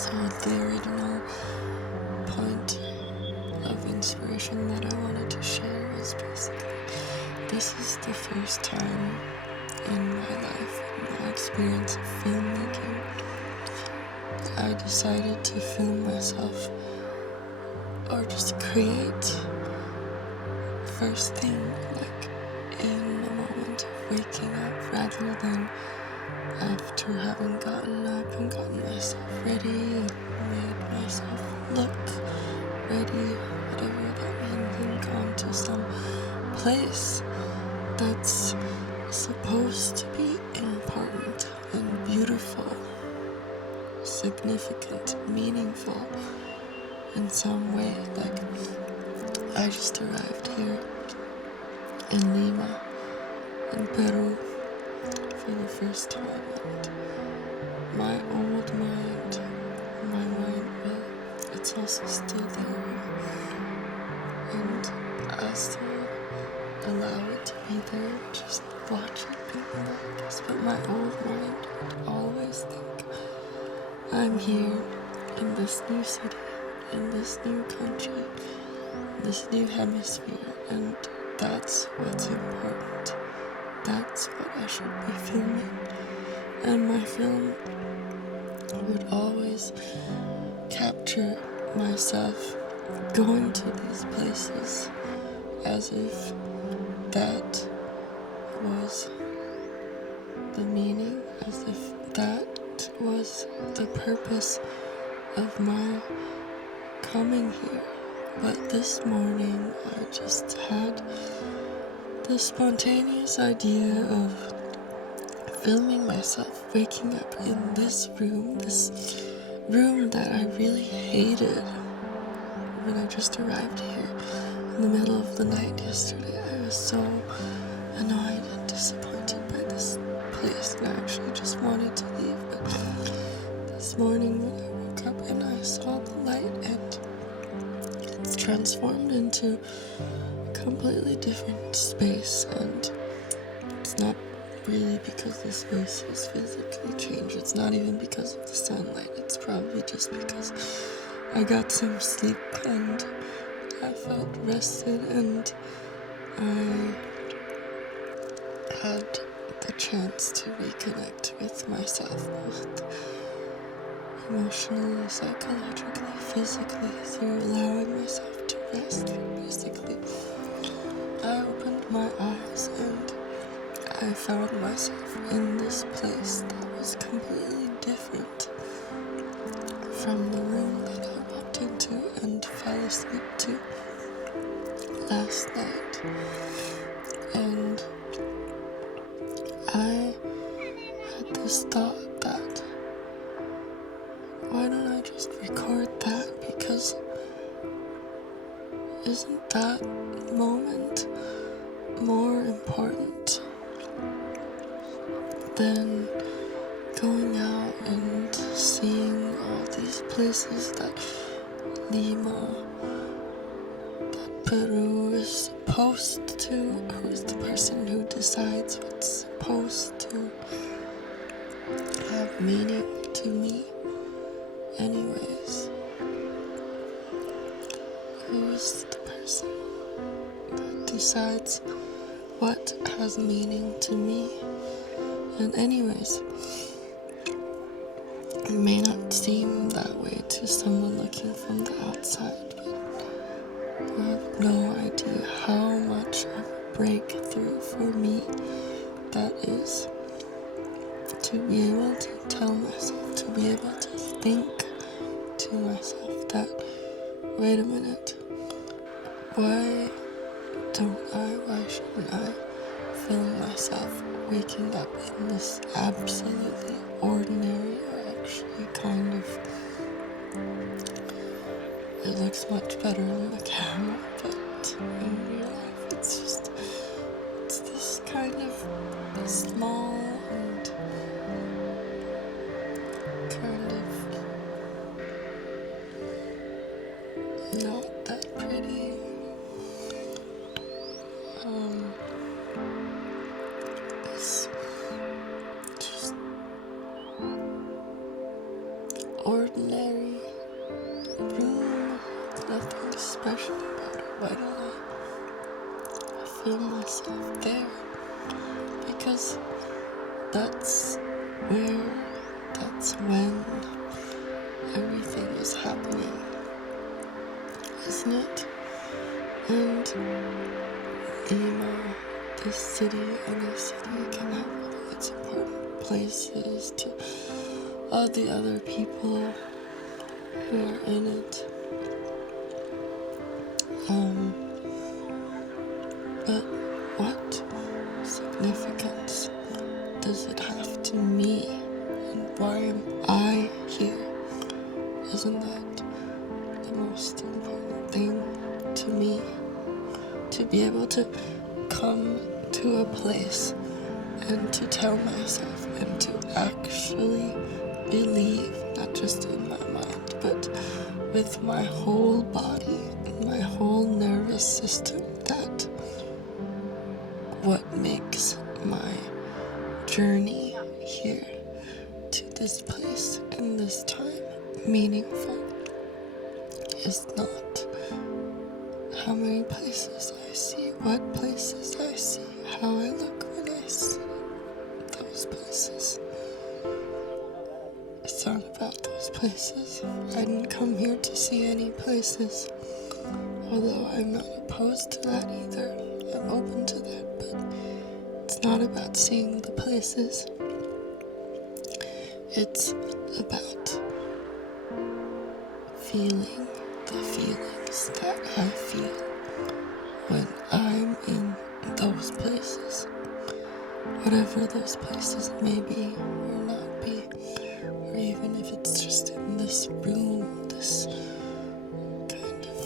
So the original point of inspiration that I wanted to share was basically, this is the first time in my life, in my experience of filmmaking, I decided to film myself, or just create first thing, like in the moment of waking up, rather than after having gotten up and gotten myself ready and made myself look ready, whatever that means, and gone to some place that's supposed to be important and beautiful, significant, meaningful in some way. Like, I just arrived here in Lima, in Peru, for the first time, and my old mind, well, it's also still there, and I still allow it to be there, just watch it be there, I guess. But my old mind would always think, I'm here in this new city, in this new country, this new hemisphere, and that's what's important. That's what I should be filming. And my film would always capture myself going to these places as if that was the meaning, as if that was the purpose of my coming here. But this morning I just had the spontaneous idea of filming myself waking up in this room that I really hated when I just arrived here in the middle of the night yesterday. I was so annoyed and disappointed by this place, and I actually just wanted to leave. But this morning when I woke up and I saw the light, and it's transformed into a completely different space, and it's not really because the space has physically changed. It's not even because of the sunlight. It's probably just because I got some sleep and I felt rested, and I had the chance to reconnect with myself, both emotionally, psychologically, physically, through allowing myself to rest. Basically, I opened my eyes and I found myself in this place that was completely different from the room that I walked into and fell asleep to last night. And I had this thought that, why don't I just record that? Because isn't that moment more important than going out and seeing all these places that Lima, that Peru is supposed to? Who's the person who decides what's supposed to have meaning to me? Anyways, who's the person that decides what has meaning to me? And anyways, it may not seem that way to someone looking from the outside, but I have no idea how much of a breakthrough for me that is, to be able to tell myself, to be able to think to myself that, wait a minute, why shouldn't I film myself waking up in this absolutely ordinary, or actually kind of, it looks much better on the camera, but in real life it's this kind of small and kind of not that pretty, this just ordinary room. Nothing special about it. Why don't I film myself there? Because that's when everything is happening, isn't it? And Lima, this city, any city can have all its important places to all the other people who are in it. But what significance does it have to me? And why am I here? Isn't that the most important thing to me? To be able to come to a place and to tell myself and to actually believe, not just in my mind, but with my whole body and my whole nervous system, that what makes my journey here to this place in this time meaningful is not how many places I see, what places I see, how I look when I see those places. It's not about those places. I didn't come here to see any places, although I'm not opposed to that either. I'm open to that, but it's not about seeing the places. It's about feeling the feelings that I feel when I'm in those places, whatever those places may be or not be, or even if it's just in this room, this kind of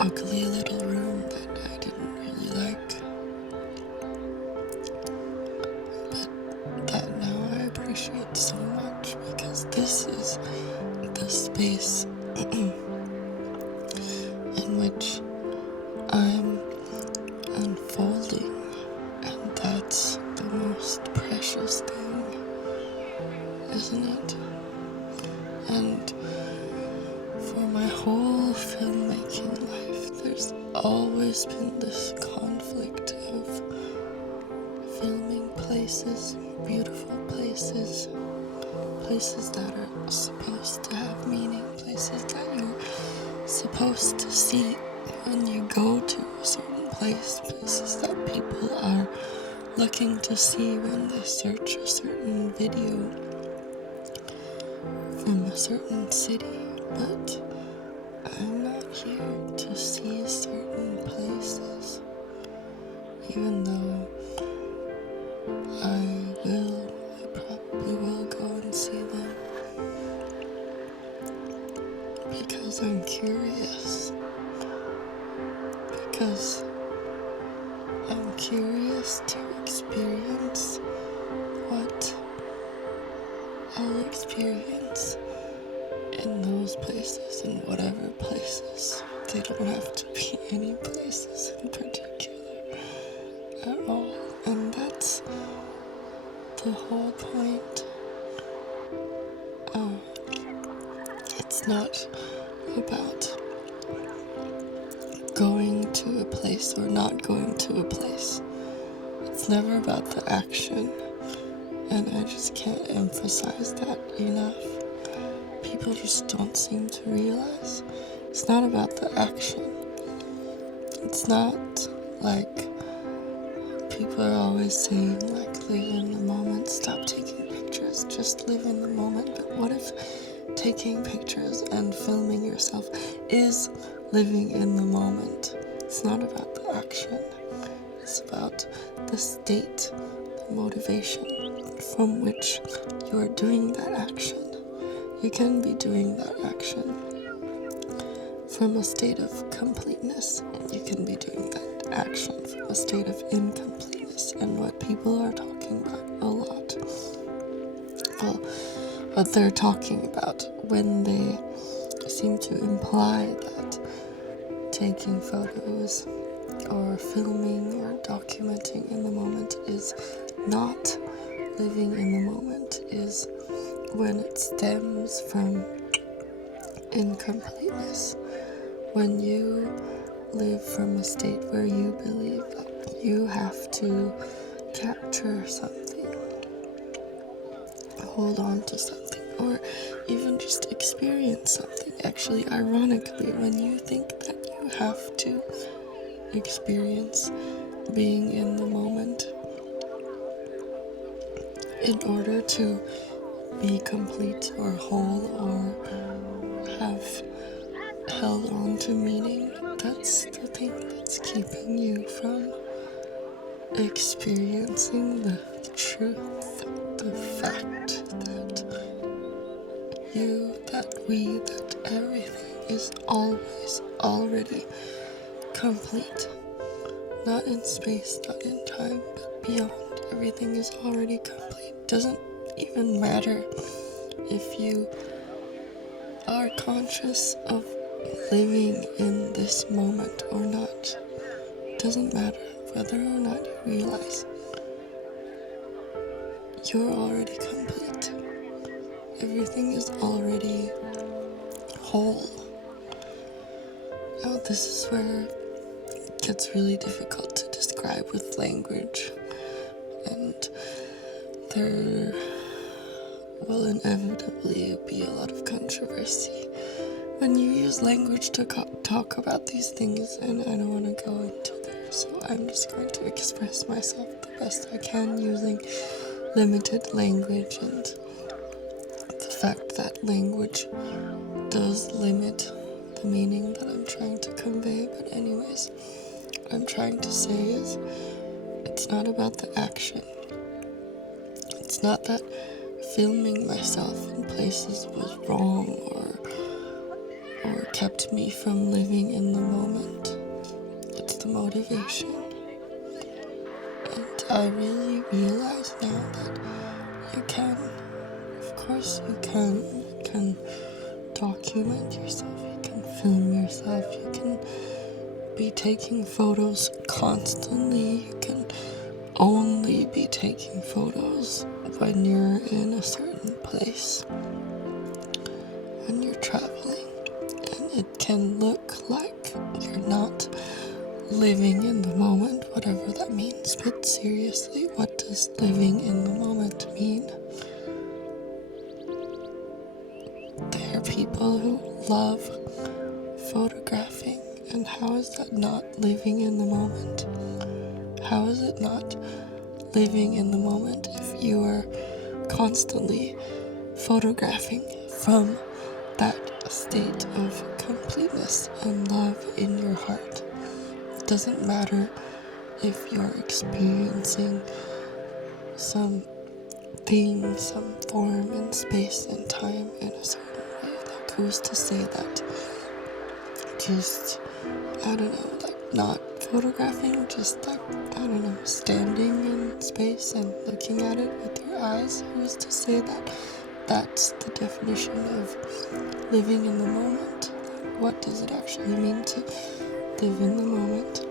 ugly little room that I didn't really like, but that now I appreciate so much, because this is the space in which I'm unfolding, and that's the most precious thing, isn't it? And for my whole filmmaking life, there's always been this conflict of filming places, beautiful places, places that are supposed to have meaning, places that you're supposed to see when you go to a certain place, places that people are looking to see when they search a certain video from a certain city. But I'm not here to see certain places, even though I probably will go and see them, because I'm curious. Because I'm curious to experience what I'll experience in those places, in whatever places. They don't have to be any places in particular at all. And that's the whole point. It's not about going to a place or not going to a place. It's never about the action, and I just can't emphasize that enough. People just don't seem to realize it's not about the action. It's not like people are always saying, like, live in the moment, stop taking pictures, just live in the moment. But what if taking pictures and filming yourself is living in the moment? It's not about the action. It's about the state, the motivation from which you are doing that action. You can be doing that action from a state of completeness. You can be doing that action from a state of incompleteness. And what people are talking about a lot, well, what they're talking about when they seem to imply that taking photos or filming or documenting in the moment is not living in the moment, is when it stems from incompleteness, when you live from a state where you believe that you have to capture something, hold on to something, or even just experience something. Actually, ironically, when you think that you have to experience being in the moment in order to be complete or whole or have held on to meaning, that's the thing that's keeping you from experiencing the truth, the fact that that everything is always already complete. Not in space, not in time, but beyond. Everything is already complete. Doesn't even matter if you are conscious of living in this moment or not. Doesn't matter whether or not you realize you're already complete. Everything is already whole. Now this is where it gets really difficult to describe with language, and there will inevitably be a lot of controversy when you use language to talk about these things, and I don't want to go into there, so I'm just going to express myself the best I can using limited language and the fact that language does limit the meaning that I'm trying to convey. But anyways, what I'm trying to say is it's not about the action. It's not that filming myself in places was wrong or kept me from living in the moment. It's the motivation. And I really realize now that you can, of course you can document yourself, you can film yourself, you can be taking photos constantly, you can only be taking photos when you're in a certain place, when you're traveling, and it can look like you're not living in the moment, whatever that means. But seriously, what does living in the moment mean? There are people who love photographing, and how is that not living in the moment? How is it not living in the moment if you are constantly photographing from that state of completeness and love in your heart? It doesn't matter if you're experiencing some thing, some form in space and time in a certain way. Like, who's to say that just, I don't know, like not photographing, just like, I don't know, standing in space and looking at it with your eyes? Who's to say that that's the definition of living in the moment? What does it actually mean to live in the moment?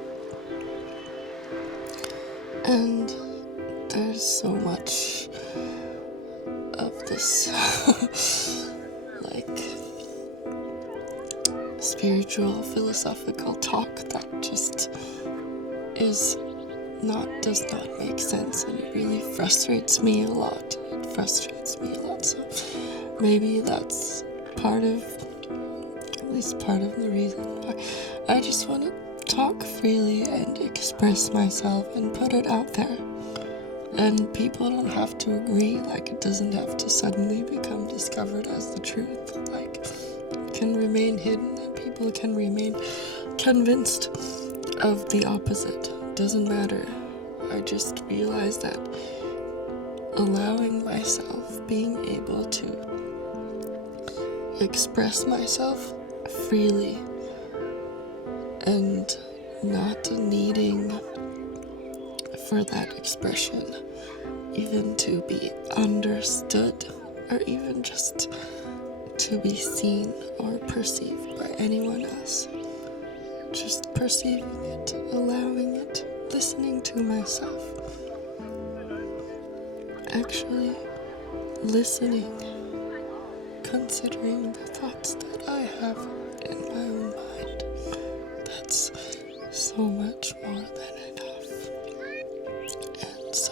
And there's so much of this like spiritual philosophical talk that just does not make sense, and it really frustrates me a lot. So maybe that's at least part of the reason why I just want to talk freely and express myself and put it out there. And people don't have to agree, like it doesn't have to suddenly become discovered as the truth. Like, it can remain hidden and people can remain convinced of the opposite. Doesn't matter. I just realized that allowing myself, being able to express myself freely and not needing for that expression even to be understood or even just to be seen or perceived by anyone else. Just perceiving it, allowing it, listening to myself. Actually listening considering the thoughts that I have in my own mind. That's so much more than enough. And so,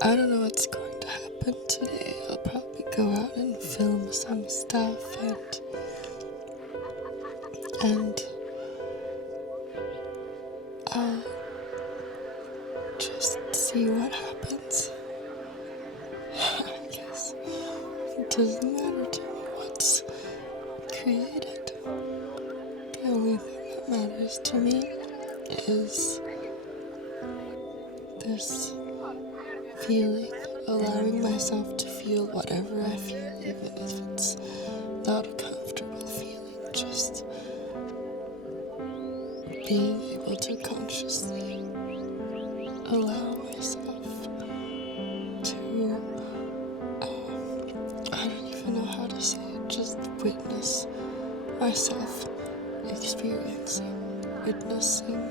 I don't know what's going to happen today. I'll probably go out and film some stuff and I'll just see what happens. I guess it doesn't matter to me what's created. The only thing that matters to me is this feeling, allowing myself to feel whatever I feel, even if it's not a comfortable feeling, just being able to consciously allow myself to, I don't even know how to say it, just witness myself witnessing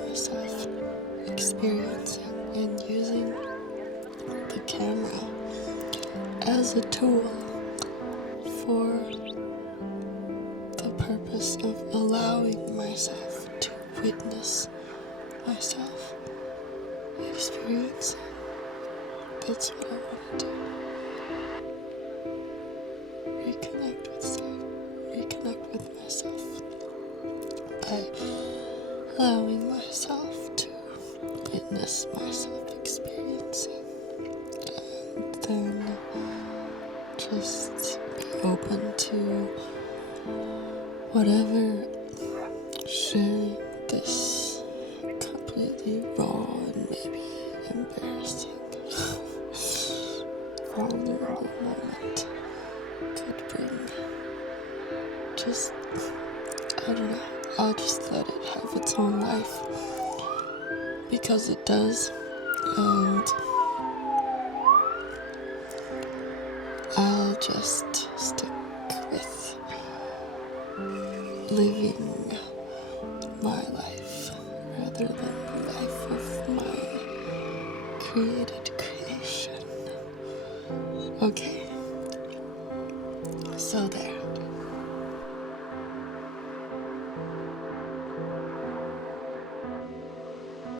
myself experiencing and using the camera as a tool for the purpose of allowing myself to witness myself experiencing. That's what I want to do. Reconnect with myself by allowing myself to witness myself experiencing, and then just be open to whatever sharing this completely raw and maybe embarrassing vulnerable moment could bring. Just, I don't know, I'll just let it have its own life, because it does, and I'll just stick with living my life rather than the life of my created creation. Okay, so there.